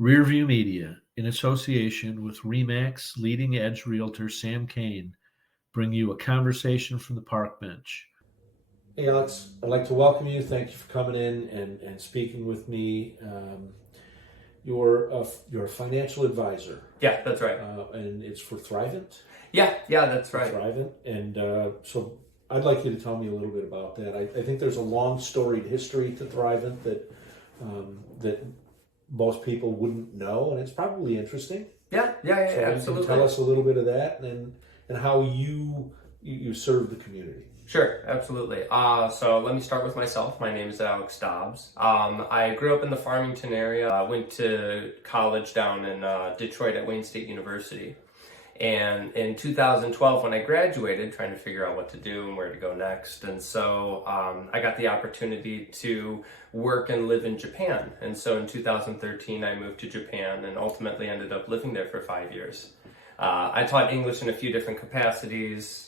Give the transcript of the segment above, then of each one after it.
Rearview Media, in association with RE/MAX leading edge realtor Sam Kane, bring you a conversation from the park bench. Hey Alex, I'd like to welcome you. Thank you for coming in and speaking with me. You're a financial advisor. Yeah, that's right. And it's for Thrivent? Yeah, that's right. Thrivent. And so I'd like you to tell me a little bit about that. I think there's a long storied history to Thrivent that most people wouldn't know, and it's probably interesting. Yeah, So absolutely. you can tell us a little bit of that and how you serve the community. Sure, absolutely. So let me start with myself. My name is Alex Dobbs. I grew up in the Farmington area. I went to college down in Detroit at Wayne State University. And in 2012, when I graduated, trying to figure out what to do and where to go next. And so I got the opportunity to work and live in Japan. And so in 2013, I moved to Japan and ultimately ended up living there for 5 years. I taught English in a few different capacities.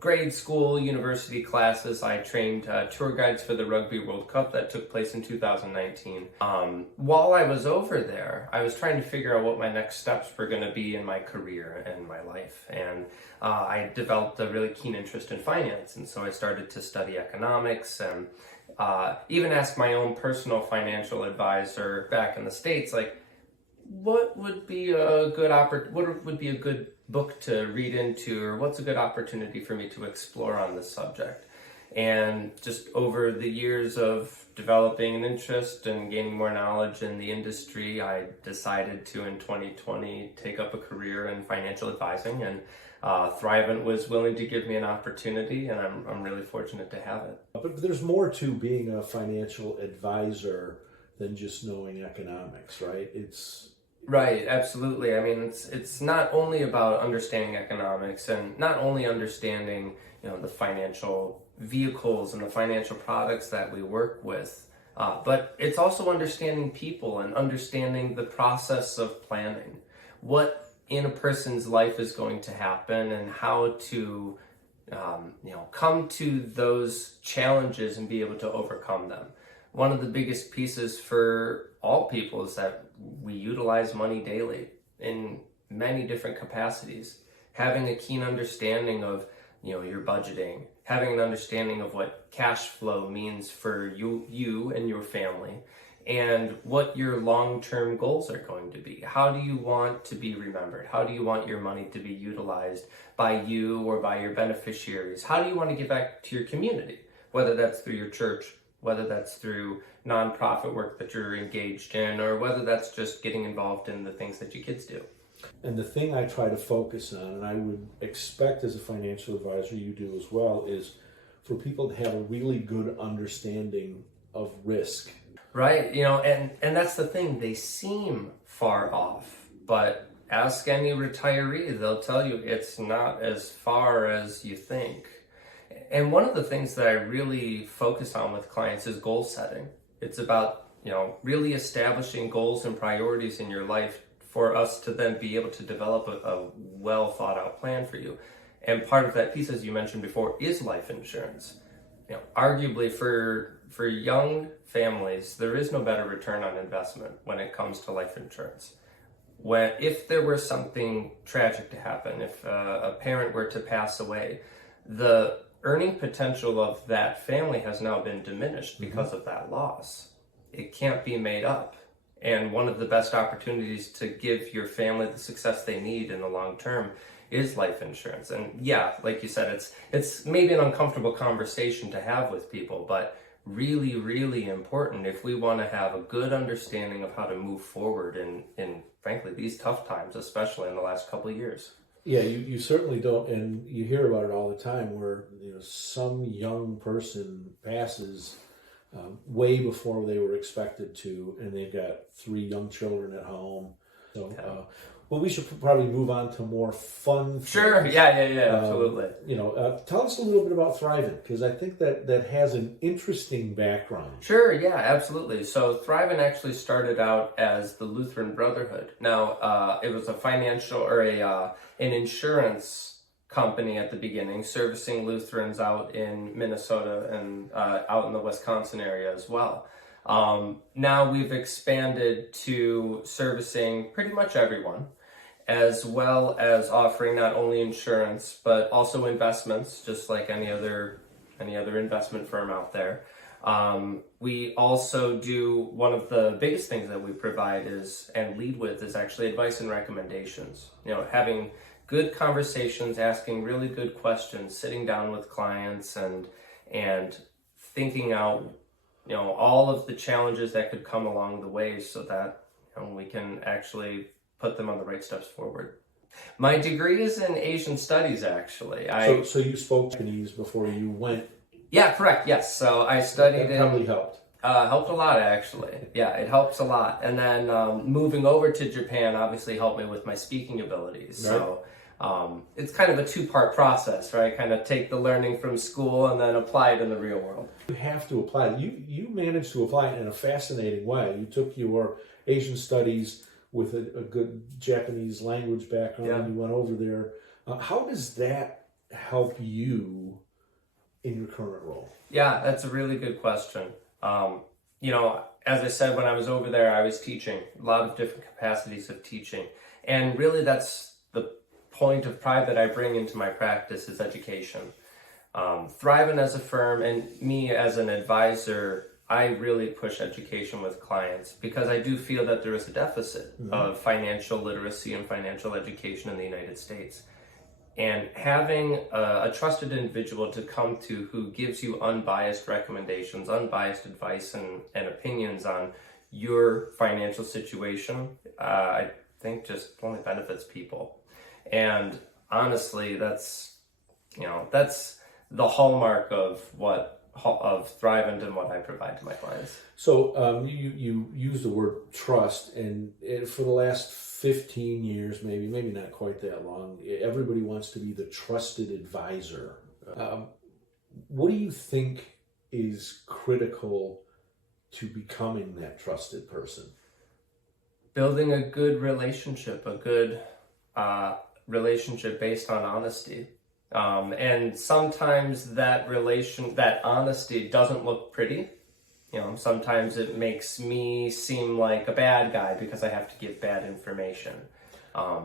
Grade school, university classes. I trained tour guides for the Rugby World Cup that took place in 2019. While I was over there, I was trying to figure out what my next steps were going to be in my career and my life. And I developed a really keen interest in finance. And so I started to study economics and even ask my own personal financial advisor back in the States, like, what would be a good book to read into, or what's a good opportunity for me to explore on this subject? And just over the years of developing an interest and gaining more knowledge in the industry, I decided to, in 2020, take up a career in financial advising, and Thrivent was willing to give me an opportunity, and I'm really fortunate to have it. But there's more to being a financial advisor than just knowing economics, right? Right, absolutely. I mean, it's not only about understanding economics and not only understanding, the financial vehicles and the financial products that we work with, but it's also understanding people and understanding the process of planning, what in a person's life is going to happen and how to, come to those challenges and be able to overcome them. One of the biggest pieces for all people is that we utilize money daily in many different capacities. Having a keen understanding of, your budgeting, having an understanding of what cash flow means for you and your family, and what your long-term goals are going to be. How do you want to be remembered? How do you want your money to be utilized by you or by your beneficiaries? How do you want to give back to your community, whether that's through your church, whether that's through nonprofit work that you're engaged in, or whether that's just getting involved in the things that your kids do. And the thing I try to focus on, and I would expect as a financial advisor you do as well, is for people to have a really good understanding of risk. Right, and that's the thing, they seem far off, but ask any retiree, they'll tell you it's not as far as you think. And one of the things that I really focus on with clients is goal setting. It's about, really establishing goals and priorities in your life for us to then be able to develop a well thought out plan for you. And part of that piece, as you mentioned before, is life insurance. Arguably for young families, there is no better return on investment when it comes to life insurance. If there were something tragic to happen, if a parent were to pass away, the earning potential of that family has now been diminished because of that loss. It can't be made up. And one of the best opportunities to give your family the success they need in the long term is life insurance. And yeah, like you said, it's maybe an uncomfortable conversation to have with people, but really, really important if we want to have a good understanding of how to move forward in frankly, these tough times, especially in the last couple of years. Yeah, you certainly don't, and you hear about it all the time where some young person passes way before they were expected to, and they've got 3 young children at home. So, well, we should probably move on to more fun things. Sure, yeah, absolutely. Tell us a little bit about Thrivent, because I think that has an interesting background. Sure, yeah, absolutely. So Thrivent actually started out as the Lutheran Brotherhood. Now, it was a financial or an insurance company at the beginning, servicing Lutherans out in Minnesota and out in the Wisconsin area as well. Now we've expanded to servicing pretty much everyone, as well as offering not only insurance, but also investments, just like any other investment firm out there. We also do, one of the biggest things that we provide is, and lead with, is actually advice and recommendations. Having good conversations, asking really good questions, sitting down with clients and thinking out, all of the challenges that could come along the way so that we can actually put them on the right steps forward. My degree is in Asian studies, actually. So you spoke Japanese before you went? Yeah, correct. Yes. So I studied. That probably helped. Helped a lot, actually. Yeah, it helps a lot. And then moving over to Japan obviously helped me with my speaking abilities. Right. So it's kind of a two-part process, right? Kind of take the learning from school and then apply it in the real world. You have to apply it. You managed to apply it in a fascinating way. You took your Asian studies with a good Japanese language background, and you went over there. How does that help you in your current role? Yeah, that's a really good question. As I said, when I was over there, I was teaching, a lot of different capacities of teaching. And really that's the point of pride that I bring into my practice is education. Thrivent as a firm and me as an advisor, I really push education with clients because I do feel that there is a deficit of financial literacy and financial education in the United States. And having a trusted individual to come to who gives you unbiased recommendations, unbiased advice and opinions on your financial situation, I think just only benefits people. And honestly, that's the hallmark of Thrivent and what I provide to my clients. So you use the word trust, and for the last 15 years, maybe not quite that long, everybody wants to be the trusted advisor. What do you think is critical to becoming that trusted person? Building a good relationship, a good relationship based on honesty. And sometimes that honesty doesn't look pretty. Sometimes it makes me seem like a bad guy because I have to give bad information.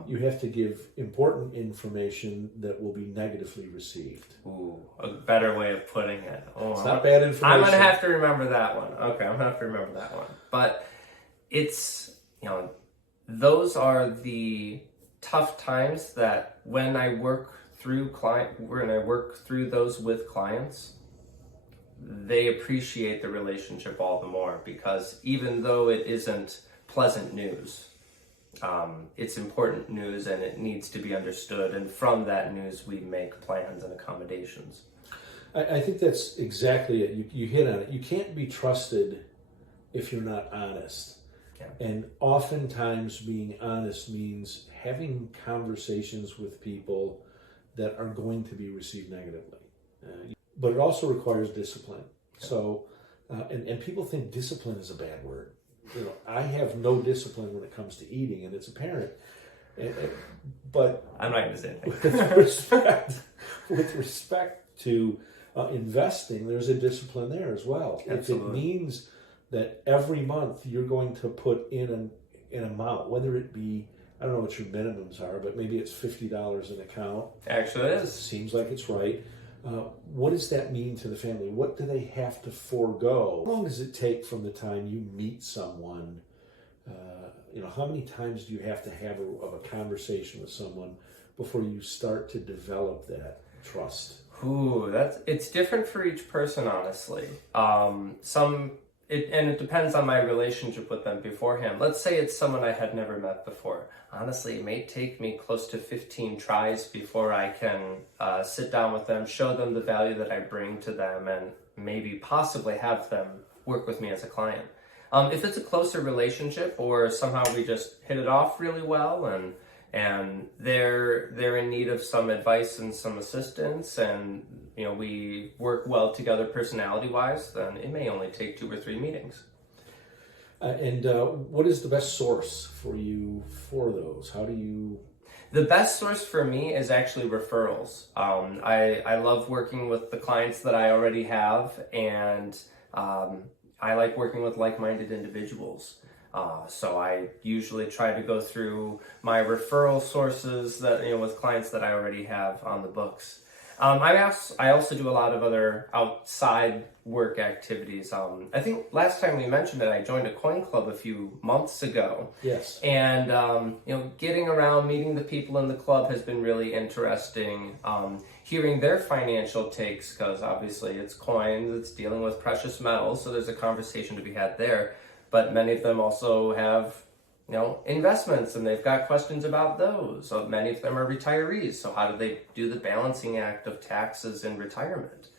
You have to give important information that will be negatively received. Ooh, a better way of putting it. Oh, it's not bad information. I'm going to have to remember that one. Okay, I'm going to have to remember that one. But it's, those are the tough times that when I work through those with clients, they appreciate the relationship all the more because even though it isn't pleasant news, it's important news and it needs to be understood. And from that news, we make plans and accommodations. I think that's exactly it. You hit on it. You can't be trusted if you're not honest. Yeah. And oftentimes being honest means having conversations with people that are going to be received negatively. But it also requires discipline. Yeah. So, and people think discipline is a bad word. I have no discipline when it comes to eating, and it's apparent. But I'm not going to say anything. With respect to investing, there's a discipline there as well. Absolutely. If it means that every month you're going to put in an amount, whether it be, I don't know what your minimums are, but maybe it's $50 an account. Actually, it is. It seems like it's right. What does that mean to the family? What do they have to forego? How long does it take from the time you meet someone? How many times do you have to have a conversation with someone before you start to develop that trust? Ooh, it's different for each person, honestly. It depends on my relationship with them beforehand. Let's say it's someone I had never met before. Honestly, it may take me close to 15 tries before I can sit down with them, show them the value that I bring to them, and maybe possibly have them work with me as a client. If it's a closer relationship or somehow we just hit it off really well and they're in need of some advice and some assistance and we work well together personality-wise, then it may only take 2 or 3 meetings. And what is the best source for you for those? How do you... The best source for me is actually referrals. I love working with the clients that I already have, and I like working with like-minded individuals. So I usually try to go through my referral sources that, with clients that I already have on the books. I also do a lot of other outside work activities. I think last time we mentioned it, I joined a coin club a few months ago. Yes. And, getting around, meeting the people in the club has been really interesting. Hearing their financial takes, because obviously it's coins, it's dealing with precious metals, so there's a conversation to be had there. But many of them also have, investments, and they've got questions about those. So many of them are retirees. So how do they do the balancing act of taxes in retirement?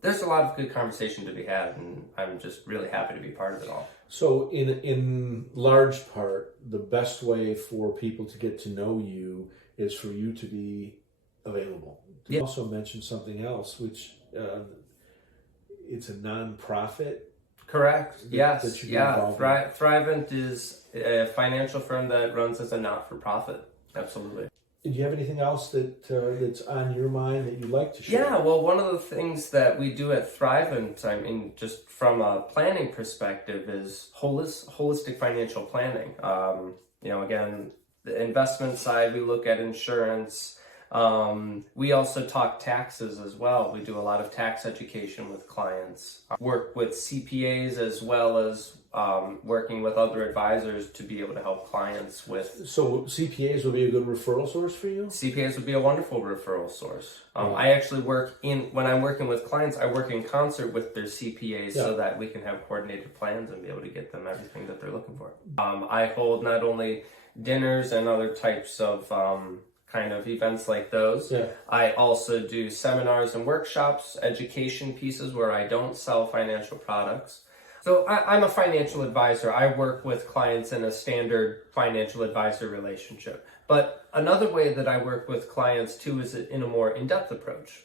There's a lot of good conversation to be had, and I'm just really happy to be part of it all. So in large part, the best way for people to get to know you is for you to be available. You also mentioned something else, which it's a nonprofit. Correct. Yes. That Thrivent is a financial firm that runs as a not-for-profit. Absolutely. Do you have anything else that's on your mind that you'd like to share? Yeah, well, one of the things that we do at Thrivent, just from a planning perspective, is holistic financial planning. Again, the investment side, we look at insurance. We also talk taxes as well. We do a lot of tax education with clients. Work with CPAs as well as working with other advisors to be able to help clients with. So CPAs would be a good referral source for you? CPAs would be a wonderful referral source. I actually when I'm working with clients, I work in concert with their CPAs so that we can have coordinated plans and be able to get them everything that they're looking for. I hold not only dinners and other types of kind of events like those. Yeah. I also do seminars and workshops, education pieces where I don't sell financial products. So I'm a financial advisor. I work with clients in a standard financial advisor relationship. But another way that I work with clients too is in a more in-depth approach.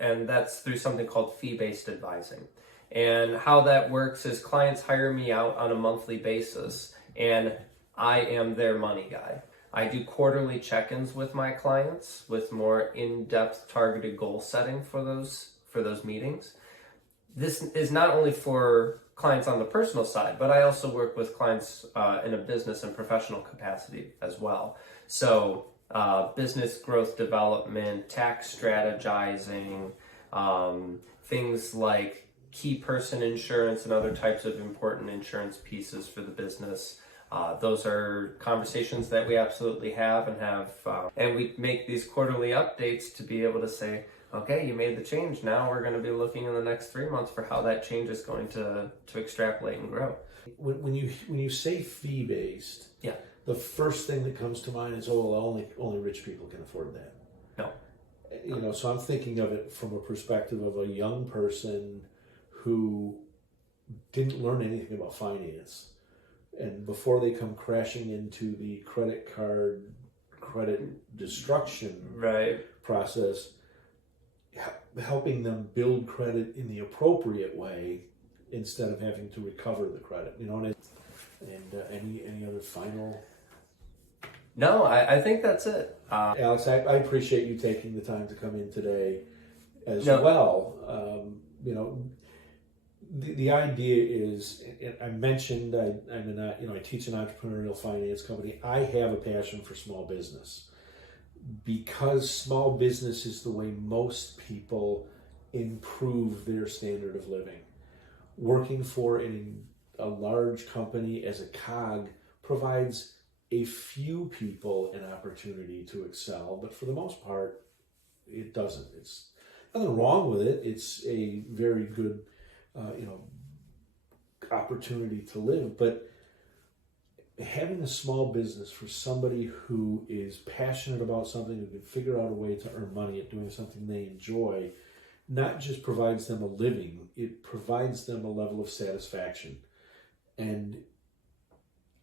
And that's through something called fee-based advising. And how that works is clients hire me out on a monthly basis, and I am their money guy. I do quarterly check-ins with my clients with more in-depth targeted goal setting for those meetings. This is not only for clients on the personal side, but I also work with clients in a business and professional capacity as well. So business growth development, tax strategizing, things like key person insurance and other types of important insurance pieces for the business. Those are conversations that we absolutely have, and we make these quarterly updates to be able to say, okay, you made the change. Now we're going to be looking in the next 3 months for how that change is going to extrapolate and grow. When you say fee-based, yeah, the first thing that comes to mind is, only rich people can afford that. No. So I'm thinking of it from a perspective of a young person who didn't learn anything about finance. And before they come crashing into the credit destruction process, helping them build credit in the appropriate way instead of having to recover the credit. And any other final? No, I think that's it. Alex, I appreciate you taking the time to come in today as well. The idea is, I mentioned I teach an entrepreneurial finance company. I have a passion for small business because small business is the way most people improve their standard of living. Working for a large company as a cog provides a few people an opportunity to excel, but for the most part, it doesn't. It's nothing wrong with it. It's a very good opportunity to live, but having a small business for somebody who is passionate about something, who can figure out a way to earn money at doing something they enjoy, not just provides them a living, it provides them a level of satisfaction. And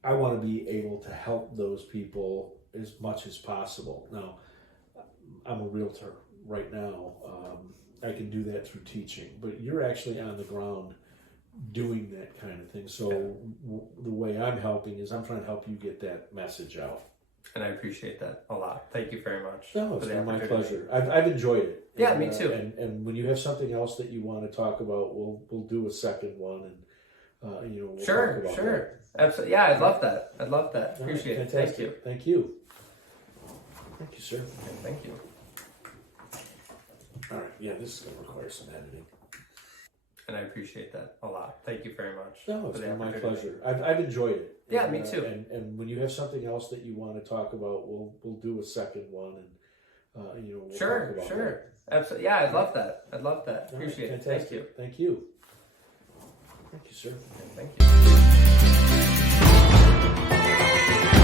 I want to be able to help those people as much as possible. Now, I'm a realtor right now. I can do that through teaching, but you're actually on the ground doing that kind of thing. So the way I'm helping is I'm trying to help you get that message out. And I appreciate that a lot. Thank you very much. No, it's been my pleasure. I've enjoyed it. Yeah, me too. And when you have something else that you want to talk about, we'll do a second one. we'll Sure, talk about sure. Absolutely. Yeah, I'd love that. I'd love that. that. Appreciate it. Fantastic. Thank you. Thank you. Thank you, sir. Okay, thank you. All right. Yeah, this is going to require some editing. And I appreciate that a lot. Thank you very much. No, it's for the been my opportunity. pleasure. I've enjoyed it. Yeah, And, me too. And when you have something else that you want to talk about, we'll do a second one, and we'll Sure, talk about sure. Absolutely. Yeah, I'd love that. I'd love that. All right, Appreciate it. fantastic. Thank you. Thank you. Thank you, sir. Thank you.